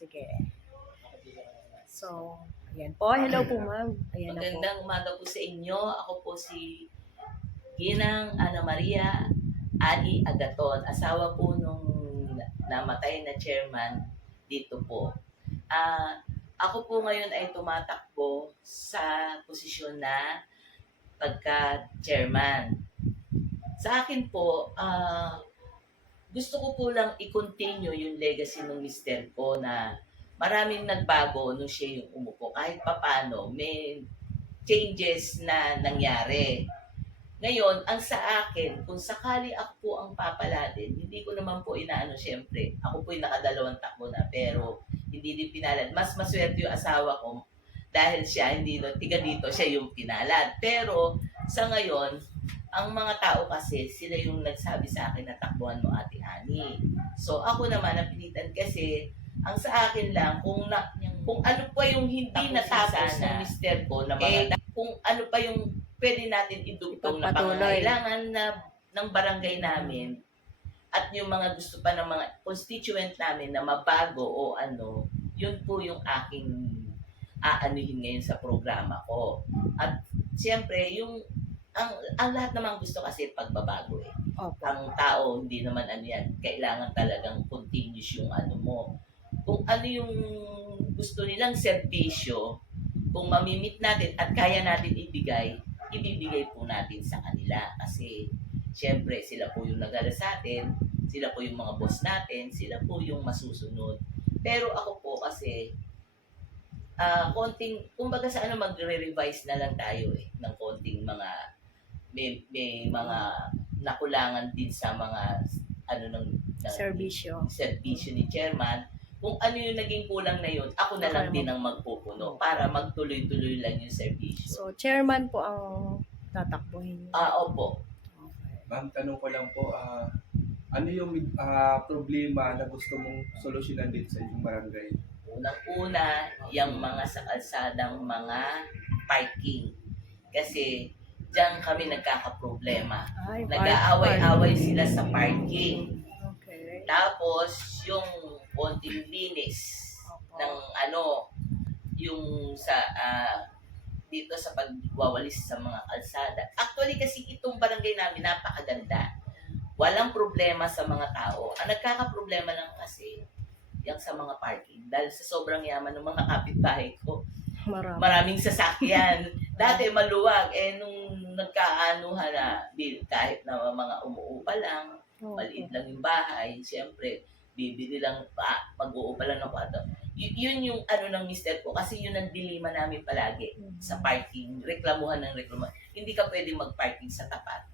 Sige. So, ayan po. Hello po, ma'am. Ayan na po. Magandang umaga po sa inyo. Ako po si Ginang Ana Maria Ali Agaton, asawa po nung namatay na chairman dito po. Ako po ngayon ay tumatakbo sa posisyon na pagka-chairman. Sa akin po, gusto ko po lang i-continue yung legacy ng mister ko na maraming nagbago nung siya yung umupo. Kahit papano, may changes na nangyari. Ngayon, ang sa akin, kung sakali ako po ang papalarin, hindi ko naman po inaano, syempre. Ako po yung nakadalawang takbo na, pero hindi din pinalad. Mas maswerte yung asawa ko dahil siya, hindi tiga dito, siya yung pinalad. Pero sa ngayon, ang mga tao kasi, sila yung nagsabi sa akin na takbuhan mo, Ate Ani. So ako naman, napilitan kasi, ang sa akin lang, kung ano pa yung hindi natapos ng mister ko na mga, kung ano pa yung pwede natin idugtong na pangangailangan na ng barangay namin at yung mga gusto pa ng mga constituent namin na mabago o ano, yun po yung aking aanuhin ngayon sa programa ko. At siyempre, ang lahat naman gusto kasi pagbabago eh. Opo. Ang tao, hindi naman ano yan, kailangan talagang continuous yung ano mo. Kung ano yung gusto nilang serbisyo, kung mamimit natin at kaya natin ibibigay po natin sa kanila. Kasi, syempre, sila po yung nagala sa atin, sila po yung mga boss natin, sila po yung masusunod. Pero ako po kasi, kumbaga sa ano, magre-revise na lang tayo eh, ng konting mga, may mga nakulangan din sa mga, ano, ng Serbisyo ni chairman. Kung ano yung naging kulang na yun, ako na lang din ang magpupuno para magtuloy-tuloy lang yung serbisyo. So, chairman po ang tatakbuhin niyo? Opo. Okay. Ma'am, tanong ko lang po, ano yung problema na gusto mong solusyonan din sa inyong barangay? Unang-una, yung mga sa kalsadang mga parking. Kasi diyan kami nagkakaproblema. Nag-aaway-away sila sa parking. Okay. Tapos, yung konting linis ng ano, yung sa dito sa pagwawalis sa mga kalsada. Actually kasi itong barangay namin napakaganda. Walang problema sa mga tao. Ang nagkakaproblema lang kasi yung sa mga parking. Dahil sa sobrang yaman ng mga kapitbahay ko, maraming sasakyan. Dati maluwag. Nung nagkaanuhan na, kahit na mga umuupa lang, maliit lang yung bahay, siyempre, bibili lang mag-uupa lang ng kwarto. Yun yung ano ng mister ko, kasi yun ang dilema namin palagi sa parking. Reklamuhan. Hindi ka pwedeng mag-parking sa tapat.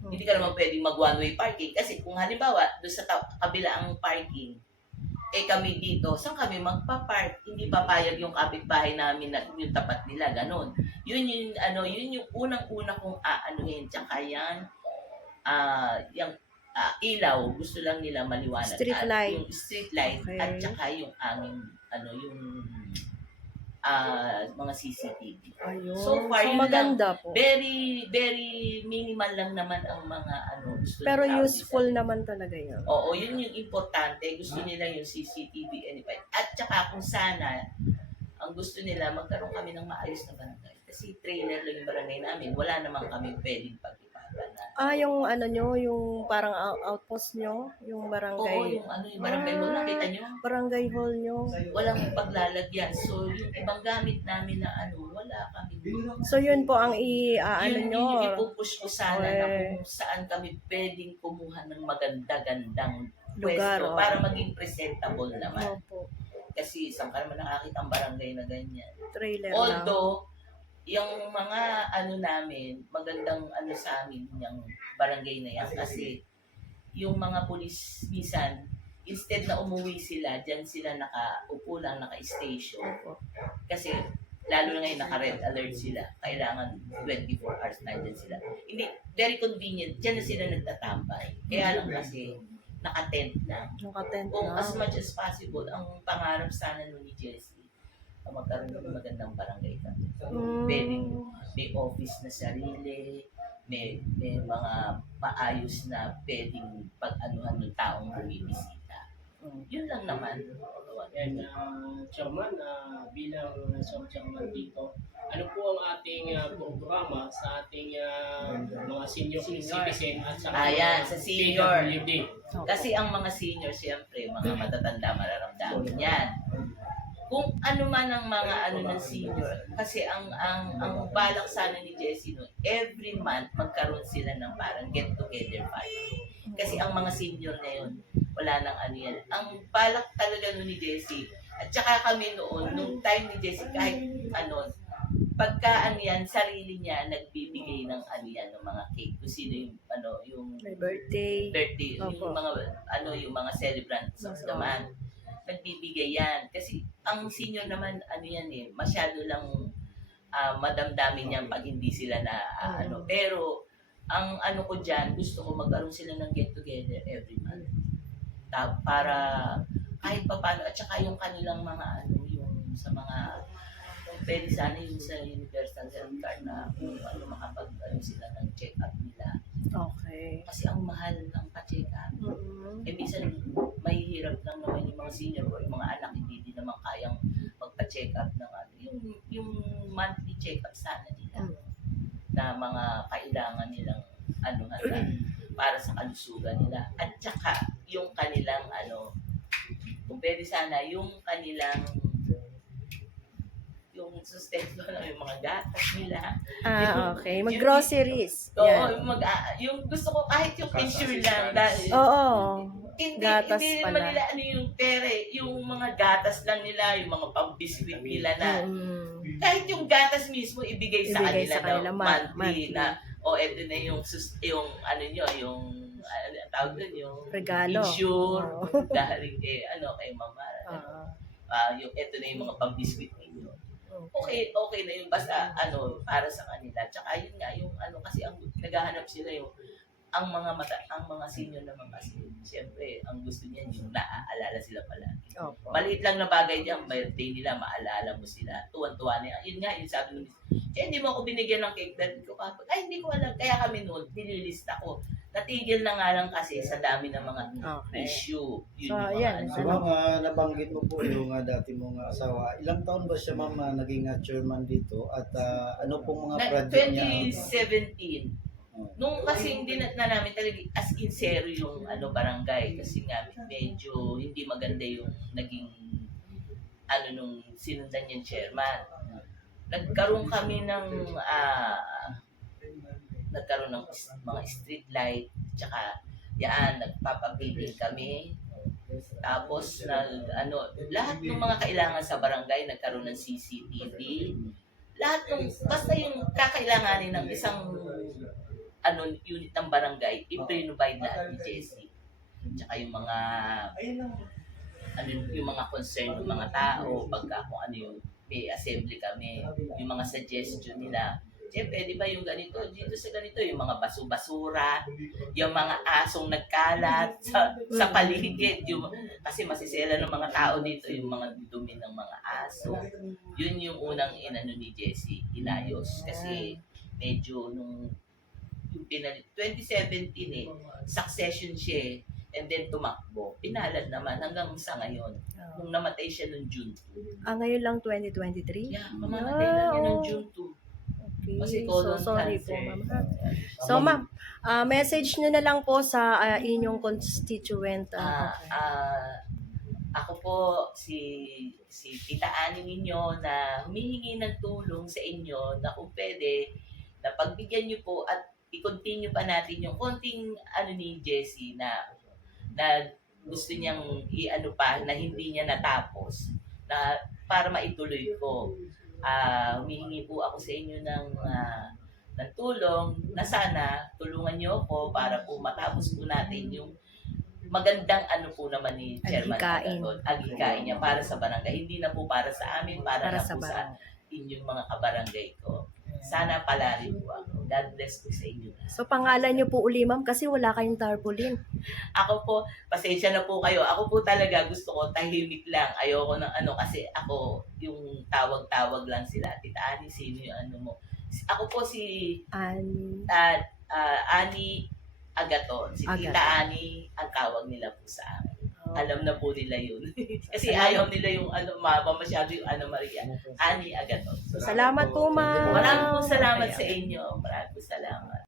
Hindi ka naman pwedeng mag one-way parking. Kasi kung halimbawa, doon sa kabila ang parking, kami dito, saan kami magpa-park? Hindi papayag yung kapitbahay namin na yung tapat nila, ganun. Yun yung unang-una kong aanuhin. Tsaka yan, yung ilaw, gusto lang nila maliwanag. Street light. Yung street light, okay. At tsaka yung yung mga CCTV. Ayun. So far, so maganda po. Very, very minimal lang naman ang mga gusto pero nila. Useful naman talaga yun. Oo, yun yung importante. Gusto nila yung CCTV anyway. At tsaka kung sana, ang gusto nila, magkaroon kami ng maayos na barangay. Kasi trailer lang yung barangay namin. Wala naman kami pwedeng pag-ipagan na. Yung nyo, yung parang outpost nyo, yung barangay. Oo, yung barangay hall, nakita nyo? Barangay hall nyo. Walang paglalagyan. So, yung ibang gamit namin na wala kami. So, yun po ang Yun nyo. yung ipupush ko sana na kung saan kami pwedeng kumuha ng maganda-gandang lugar, pwesto para maging presentable naman. Opo. Kasi isang ka naman nakakita ang barangay na ganyan. Trailer Although, yung mga namin, magandang sa amin, yung barangay na yan. Kasi yung mga pulis, minsan, instead na umuwi sila, dyan sila nakaupo lang, naka-station. Kasi, lalo na ngayon, naka-red alert sila. Kailangan 24 hours na dyan sila. Hindi, very convenient. Dyan na sila nagtatambay. Kaya lang kasi, naka-tent lang. Kung as much as possible, ang pangarap sana nun ni Jessie, magkaroon ng magandang barangay kami. Pwedeng may office na sarili, may mga maayos na pwedeng pag-anuhan ng taong bumibisita. Yun lang naman. And Chairman, bilang chairman dito, ano po ang ating programa sa ating mga senior citizen at sa Ayan, sa senior. PWD? Kasi ang mga senior, siyempre, mga matatanda, mararamdaman yan. Kung ano man ang mga ano ng senior, kasi ang balak sana ni Jessie no, every month magkaroon sila ng parang get together party. Kasi ang mga senior na yun, wala nang ano yan. Ang balak talaga no ni Jessie, at saka kami noon, nung time ni Jessie, kahit ano, pagka ano yan, sarili niya nagbibigay ng ano yan, ng mga cake. Kung sino yung ano, yung May birthday. birthday, Opo. yung mga ano, yung mga celebrants of the month, nagbibigay yan. Kasi ang senior naman, ano yan eh, masyado lang madamdamin yan pag hindi sila na ano. Pero, ang ano ko dyan, gusto ko magkaroon sila ng get together every month. Para kahit pa paano, at saka yung kanilang mga ano, yung sa mga, pwede sana yung sa universal health card na kung ano, makapag ano, sila ng check-up nila. Okay. Kasi ang mahal ng pa-check-up. Eh, minsan, mahihirap lang naman yung mga senior o yung mga anak, hindi din naman kayang magpa-check up ng ano. Yung monthly check up sana nila na mga kailangan nilang ano na para sa kalusugan nila. At saka, yung kanilang ano, kung pwede sana, yung kanilang yung sustento ng yung mga gatas nila. Okay. Mag-groceries. Oo, Yan. yung gusto ko kahit yung Gatas insure assistance. lang dahil Oo. hindi, Gatas hindi pala. naman nila ano yung pera eh. Yung mga gatas lang nila, yung mga pambiskwit nila na kahit yung gatas mismo ibigay sa Ibigay kanila sa kanila, na monthly monthly. na eto na yung yung ano nyo, yung ano ang tawag doon, yung Regalo. insure Oo. dahil kay ano kay mama. Yung eto na yung mga pambiskwit ninyo. Okay na yung basta ano para sa kanila. Tsaka yun nga yung ano kasi ang naghahanap sila yung ang mga senior naman kasi siyempre ang gusto niya yung naaalala sila palagi. Opo. Maliit lang na bagay diyan, birthday nila, maalala mo sila. Tuwan-tuwa na yun nga, yung sabi mo, hindi mo ako binigyan ng cake dad ko kapag, ay hindi ko alam, kaya kami noon, nililista ko. Natigil na nga lang kasi sa dami ng mga Okay. issue. Yun So, yung mga yan. ano. So ma'am, nabanggit mo po yung dati mong asawa. Ilang taon ba siya ma'am naging chairman dito? At ano pong mga project niya? 2017. Nung kasi hindi na namin talaga as in zero yung ano barangay kasi nga medyo hindi maganda yung naging ano nung sinundan yung chairman. Nagkaroon kami ng nagkaroon ng mga street light tsaka nagpapabiling kami. Tapos lahat ng mga kailangan sa barangay nagkaroon ng CCTV. Lahat ng basta yung kakailanganin ng isang unit ng barangay, i-provide na ni Jessie. Tsaka yung mga yung mga concern ng mga tao, pagka kung ano yung may assembly kami, yung mga suggestion nila. Siyempre, di ba yung ganito, dito sa ganito, yung mga basura, yung mga asong nagkalat sa paligid, kasi masisela ng mga tao dito, yung mga dumi ng mga aso. Yun yung unang inano ni Jessie, inayos. Kasi medyo nung yung 2017 succession siya and then tumakbo. Pinalad naman hanggang sa ngayon. Nung namatay siya noong June 2. Ngayon lang 2023? Yeah, mamamatay lang yun noong June 2. Okay. Kasi So, colon sorry cancer. po, ma'am. So, ma'am, message nyo na lang po sa inyong constituent. Ako po, si Tita Ani ninyo na humihingi ng tulong sa inyo na kung pwede, na pagbigyan nyo po at i-continue pa natin yung konting ni Jessie na gusto niyang i-ano pa na hindi niya natapos na para maituloy ko. Humihingi po ako sa inyo ng tulong na sana tulungan niyo ako para po matapos po natin yung magandang po naman ni Chairman Agaton. Agikain niya para sa barangay. Hindi na po para sa amin, para na sa po sa barangay. inyong mga kabarangay ko. Sana palarin po ako. God bless po sa inyo. So, pangalan nyo po uli, ma'am, kasi wala kayong tarpaulin. Ako po, pasensya na po kayo. Ako po talaga gusto ko tahimik lang. Ayoko ng kasi ako yung tawag-tawag lang sila. Tita Ani, sino yung mo? Ako po si Ani Agaton. Si Agaton. Tita Ani ang tawag nila po sa akin. alam na po nila yun. Kasi ayaw nila yung masyado yung Maria. Ani Agaton. Salamat po, ma'am. Maraming po salamat sa inyo. Maraming po salamat.